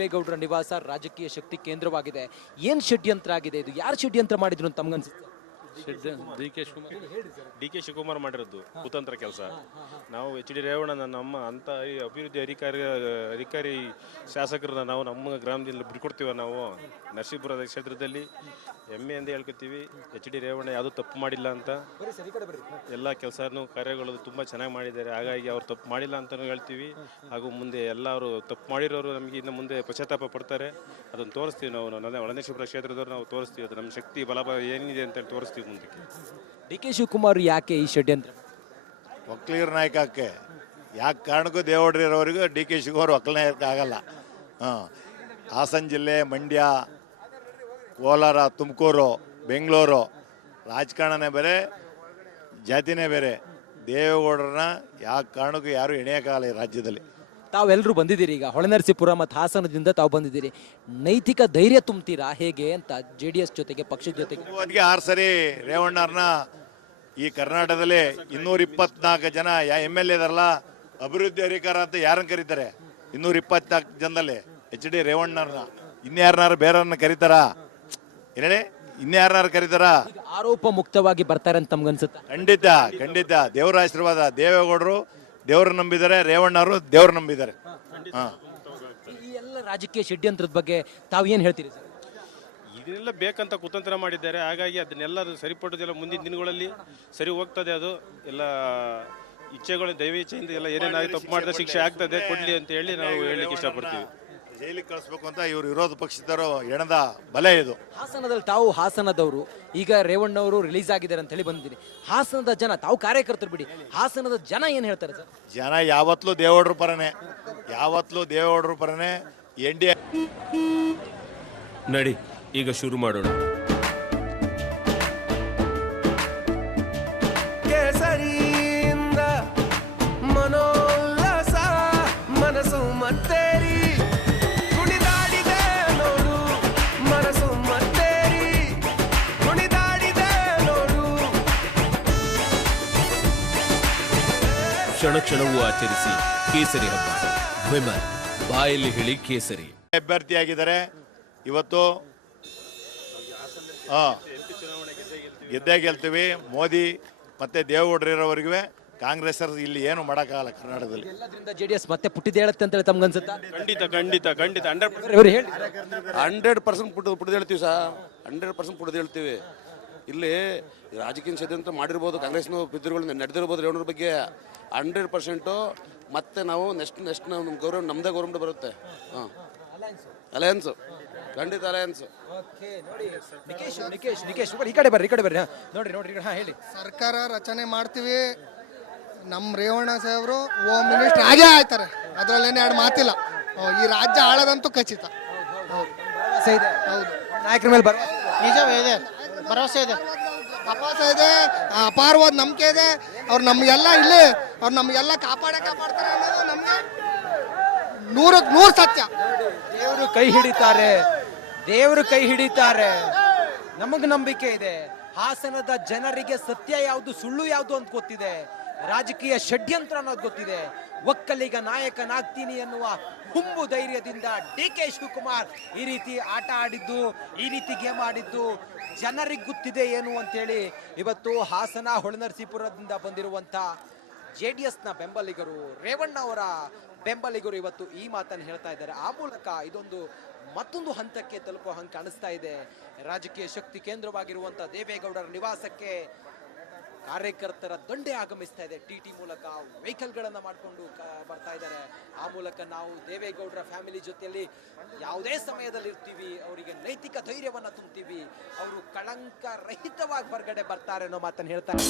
ದೇವೇಗೌಡರ ನಿವಾಸ ರಾಜಕೀಯ ಶಕ್ತಿ ಕೇಂದ್ರವಾಗಿದೆ. ಏನ್ ಷಡ್ಯಂತ್ರ ಆಗಿದೆ ಇದು? ಯಾರು ಷಡ್ಯಂತ್ರ ಮಾಡಿದ್ರು ಅಂತ ತಮ್ಗನ್ಸುತ್ತೆ? ಡಿ ಕೆ ಶಿವಕುಮಾರ್ ಮಾಡಿರೋದು ಕುತಂತ್ರ ಕೆಲಸ. ನಾವು ಎಚ್ ಡಿ ರೇವಣ್ಣ ನಮ್ಮ ಅಂತ ಅಭಿವೃದ್ಧಿ ಅಧಿಕಾರಿ ಶಾಸಕರನ್ನ ನಾವು ನಮ್ಮ ಗ್ರಾಮದಲ್ಲಿ ಬಿಟ್ಕೊಡ್ತೀವ. ನಾವು ನರಸೀಪುರ ಕ್ಷೇತ್ರದಲ್ಲಿ ಹೆಮ್ಮೆಯಿಂದ ಹೇಳ್ಕೊತೀವಿ, ಎಚ್ ಡಿ ರೇವಣ್ಣ ಯಾವುದೂ ತಪ್ಪು ಮಾಡಿಲ್ಲ ಅಂತ. ಎಲ್ಲ ಕೆಲಸನೂ ಕಾರ್ಯಗಳು ತುಂಬ ಚೆನ್ನಾಗಿ ಮಾಡಿದ್ದಾರೆ. ಹಾಗಾಗಿ ಅವ್ರು ತಪ್ಪು ಮಾಡಿಲ್ಲ ಅಂತಲೂ ಹೇಳ್ತೀವಿ. ಹಾಗೂ ಮುಂದೆ ಎಲ್ಲರೂ ತಪ್ಪು ಮಾಡಿರೋರು ನಮಗೆ ಇನ್ನು ಮುಂದೆ ಪಶ್ಚಾತ್ತಾಪ ಪಡ್ತಾರೆ. ಅದನ್ನು ತೋರಿಸ್ತೀವಿ ನಾವು. ಒಳನರಸೀಪುರ ಕ್ಷೇತ್ರದವ್ರು ನಾವು ತೋರಿಸ್ತೀವಿ, ಅದು ನಮ್ಮ ಶಕ್ತಿ ಬಲ ಏನಿದೆ ಅಂತೇಳಿ ತೋರಿಸ್ತೀವಿ ಮುಂದಕ್ಕೆ. ಡಿ ಕೆ ಶಿವಕುಮಾರ್ ಯಾಕೆ ಈ ಷಡ್ಯಂತ್ರ? ಒಕ್ಕಲಿಗರ ನಾಯಕಕ್ಕೆ ಯಾಕೆ ಕಾರಣಕ್ಕೂ ದೇವೇಗೌಡರವರೆಗೂ ಡಿ ಕೆ ಶಿವಕುಮಾರ್ ಒಕ್ಕಲಿಗ ಆಗಲ್ಲ. ಹಾಸನ ಜಿಲ್ಲೆ, ಮಂಡ್ಯ, ಕೋಲಾರ, ತುಮಕೂರು, ಬೆಂಗಳೂರು ರಾಜಕಾರಣನೇ ಬೇರೆ, ಜಾತಿನೇ ಬೇರೆ. ದೇವೇಗೌಡರನ್ನ ಯಾವ ಕಾರಣಕ್ಕೂ ಯಾರು ಎಣೆಯೋಕ್ಕಾಗಲ್ಲ ಈ ರಾಜ್ಯದಲ್ಲಿ. ತಾವೆಲ್ಲರೂ ಬಂದಿದ್ದೀರಿ, ಈಗ ಹೊಳೆನರಸೀಪುರ ಮತ್ತು ಹಾಸನದಿಂದ ತಾವು ಬಂದಿದ್ದೀರಿ. ನೈತಿಕ ಧೈರ್ಯ ತುಂಬ್ತೀರಾ ಹೇಗೆ ಅಂತ JDS ಜೊತೆಗೆ, ಪಕ್ಷದ ಜೊತೆಗೆ? 6 ಸರಿ ರೇವಣ್ಣವ್ರನ್ನ ಈ ಕರ್ನಾಟಕದಲ್ಲಿ 224 ಜನ MLA ಇದಾರಲ್ಲ, ಅಭಿವೃದ್ಧಿ ಅಧಿಕಾರ ಅಂತ ಯಾರನ್ನ ಕರೀತಾರೆ? 224 ಜನದಲ್ಲಿ ಎಚ್ ಡಿ ರೇವಣ್ಣವ್ರನ್ನ. ಇನ್ಯಾರನ್ನಾರು ಬೇರೆಯವ್ರನ್ನ ಕರೀತಾರ? ಏನೇ ಇನ್ಯಾರನ್ನಾರು ಕರೀತಾರ? ಆರೋಪ ಮುಕ್ತವಾಗಿ ಬರ್ತಾರೆ ಅಂತ ತಮ್ಗನ್ಸುತ್ತೆ? ಖಂಡಿತ ಖಂಡಿತ. ದೇವರ ಆಶೀರ್ವಾದ. ದೇವೇಗೌಡರು ದೇವ್ರು ನಂಬಿದ್ದಾರೆ, ರೇವಣ್ಣವರು ದೇವ್ರು ನಂಬಿದ್ದಾರೆ. ಈ ಎಲ್ಲ ರಾಜಕೀಯ ಷಡ್ಯಂತ್ರದ ಬಗ್ಗೆ ತಾವು ಏನು ಹೇಳ್ತೀರಿ ಸರ್? ಇದನ್ನೆಲ್ಲ ಬೇಕಂತ ಕುತಂತ್ರ ಮಾಡಿದ್ದಾರೆ. ಹಾಗಾಗಿ ಅದನ್ನೆಲ್ಲರೂ ಸರಿಪಡೋದಿಲ್ಲ. ಮುಂದಿನ ದಿನಗಳಲ್ಲಿ ಸರಿ ಹೋಗ್ತದೆ. ಅದು ಎಲ್ಲ ಇಚ್ಛೆಗಳು ದೈವ ಇಚ್ಛೆಯಿಂದ ಎಲ್ಲ ಏನೇನಾಗಿ ತಪ್ಪು ಮಾಡಿದ ಶಿಕ್ಷೆ ಆಗ್ತದೆ, ಕೊಡ್ಲಿ ಅಂತ ಹೇಳಿ ನಾವು ಹೇಳಲಿಕ್ಕೆ ಇಷ್ಟಪಡ್ತೀವಿ. ಜೈಲಿಗೆ ಕಳಿಸ್ಬೇಕು ಅಂತ ಇವರು ವಿರೋಧ ಪಕ್ಷದವರು ಎಣದ ಬಲೆ ಇದು. ಹಾಸನದಲ್ಲಿ ತಾವು ಹಾಸನದವರು, ಈಗ ರೇವಣ್ಣವರು ರಿಲೀಸ್ ಆಗಿದ್ದಾರೆ ಅಂತ ಹೇಳಿ ಬಂದಿದ್ದೀರಿ. ಹಾಸನದ ಜನ, ತಾವು ಕಾರ್ಯಕರ್ತರು ಬಿಡಿ, ಹಾಸನದ ಜನ ಏನು ಹೇಳ್ತಾರೆ ಸರ್? ಜನ ಯಾವತ್ತಲೂ ದೇವೇಗೌಡರ ಪರನೇ, ಯಾವತ್ತಲೂ ದೇವೇಗೌಡರ ಪರನೇ. NDA ನಡಿ ಈಗ ಶುರು ಮಾಡೋಣ. ಕೇಸರಿಯಿಂದ ಮನೋಲ್ಲಾಸ ಮನಸ್ಸು ಮತ್ತೇರಿ ಕುಣಿದಾಡಿದೆ ನೋಡು, ಮನಸ್ಸು ಮತ್ತೇರಿ ಕುಣಿದಾಡಿದೆ ನೋಡು. ಕ್ಷಣ ಕ್ಷಣವೂ ಆಚರಿಸಿ ಕೇಸರಿ ಹಬ್ಬ. ವಿಮಲ್ ಬಾಯಲ್ಲಿ ಹೇಳಿ ಕೇಸರಿ. ಅಭ್ಯರ್ಥಿಯಾಗಿದ್ದಾರೆ ಇವತ್ತು. ಗೆದ್ದೇ ಗೆಲ್ತೀವಿ. ಮೋದಿ ಮತ್ತೆ ದೇವೇಗೌಡರಿರೋವರೆಗೂ ಕಾಂಗ್ರೆಸ್ ಇಲ್ಲಿ ಏನು ಮಾಡೋಕ್ಕಾಗಲ್ಲ ಕರ್ನಾಟಕದಲ್ಲಿ. ಎಲ್ಲದರಿಂದ JDS ಮತ್ತೆ ಪುಟ್ಟಿದ್ದು ಹೇಳುತ್ತೆ ಅಂತ ಹೇಳಿ ತಮ್ಗನ್ಸುತ್ತಾ? ಖಂಡಿತ ಖಂಡಿತ ಖಂಡಿತ 100% ಪುಟ್ಟಿದ್ದು ಹೇಳ್ತೀವಿ ಸರ್. 100% ಪುಟ್ಟಿದ್ದು ಹೇಳ್ತೀವಿ. ಇಲ್ಲಿ ರಾಜಕೀಯ ಷಡ್ಯಂತ್ರ ಮಾಡಿರ್ಬೋದು, ಕಾಂಗ್ರೆಸ್ನ ಬಿದ್ದುಗಳು ನಡೆದಿರ್ಬೋದು ರೇವಣ್ಣರ ಬಗ್ಗೆ. 100% ಮತ್ತೆ ನಾವು ನೆಕ್ಸ್ಟ್ ನಮ್ಮ ಗೌರವ ನಮ್ಮದೇ ಗೌರ್ಮೆಂಟ್ ಬರುತ್ತೆ. ಅಲಯನ್ಸು, ಖಂಡಿತ ಅಲಯನ್ಸು. ಈ ಕಡೆ ಬರ್ರಿ ನೋಡ್ರಿ ಹೇಳಿ. ಸರ್ಕಾರ ರಚನೆ ಮಾಡ್ತೀವಿ. ನಮ್ಮ ರೇವಣ್ಣ ಸಾಹೇಬರು ಹೋಮ್ ಮಿನಿಸ್ಟರ್ ಆಗೇ ಆಯ್ತಾರೆ, ಅದರಲ್ಲೇನು ಎರಡು ಮಾತಿಲ್ಲ. ಈ ರಾಜ್ಯ ಆಳದಂತೂ ಖಚಿತ. ಹೌದು, ನಾಯಕರ ಮೇಲೆ ನಿಜವೇ ಇದೆ, ಭರವಸೆ ಇದೆ, ಅಪಾರವಾದ ನಂಬಿಕೆ ಇದೆ. ಅವ್ರು ನಮಗೆಲ್ಲ ಇಲ್ಲಿ ಅವ್ರು ನಮಗೆಲ್ಲ ಕಾಪಾಡ್ತಾರೆ ಅನ್ನೋದು ನಮಗೆ 100% ಸತ್ಯ. ದೇವರು ಕೈ ಹಿಡಿತಾರೆ, ನಮಗೆ ನಂಬಿಕೆ ಇದೆ. ಹಾಸನದ ಜನರಿಗೆ ಸತ್ಯ ಯಾವುದು, ಸುಳ್ಳು ಯಾವುದು ಅಂತ ಗೊತ್ತಿದೆ. ರಾಜಕೀಯ ಷಡ್ಯಂತ್ರ ಅನ್ನೋದು ಗೊತ್ತಿದೆ. ಒಕ್ಕಲಿಗ ನಾಯಕನಾಗ್ತೀನಿ ಎನ್ನುವ ಹುಂಬು ಧೈರ್ಯದಿಂದ DK ಶಿವಕುಮಾರ್ ಈ ರೀತಿ ಆಟ ಆಡಿದ್ದು, ಈ ರೀತಿ ಗೇಮ್ ಆಡಿದ್ದು ಜನರಿಗೆ ಗೊತ್ತಿದೆ ಏನು ಅಂತೇಳಿ ಇವತ್ತು ಹಾಸನ ಹೊಳೆನರಸೀಪುರದಿಂದ ಬಂದಿರುವಂತ JDSನ ಬೆಂಬಲಿಗರು, ರೇವಣ್ಣ ಅವರ ಬೆಂಬಲಿಗರು ಇವತ್ತು ಈ ಮಾತನ್ನು ಹೇಳ್ತಾ ಇದ್ದಾರೆ. ಆ ಮೂಲಕ ಇದೊಂದು ಮತ್ತೊಂದು ಹಂತಕ್ಕೆ ತಲುಪುವ ಹಂಗೆ ಕಾಣಿಸ್ತಾ ಇದೆ. ರಾಜಕೀಯ ಶಕ್ತಿ ಕೇಂದ್ರವಾಗಿರುವಂಥ ದೇವೇಗೌಡರ ನಿವಾಸಕ್ಕೆ ಕಾರ್ಯಕರ್ತರ ದಂಡೆ ಆಗಮಿಸ್ತಾ ಇದೆ. TT ಮೂಲಕ ವೆಹಿಕಲ್ಗಳನ್ನು ಮಾಡಿಕೊಂಡು ಬರ್ತಾ ಇದ್ದಾರೆ. ಆ ಮೂಲಕ ನಾವು ದೇವೇಗೌಡರ ಫ್ಯಾಮಿಲಿ ಜೊತೆಯಲ್ಲಿ ಯಾವುದೇ ಸಮಯದಲ್ಲಿ ಇರ್ತೀವಿ, ಅವರಿಗೆ ನೈತಿಕ ಧೈರ್ಯವನ್ನು ತುಂಬ್ತೀವಿ, ಅವರು ಕಳಂಕ ರಹಿತವಾಗಿ ಹೊರಗಡೆ ಬರ್ತಾರೆ ಅನ್ನೋ ಮಾತನ್ನು ಹೇಳ್ತಾರೆ.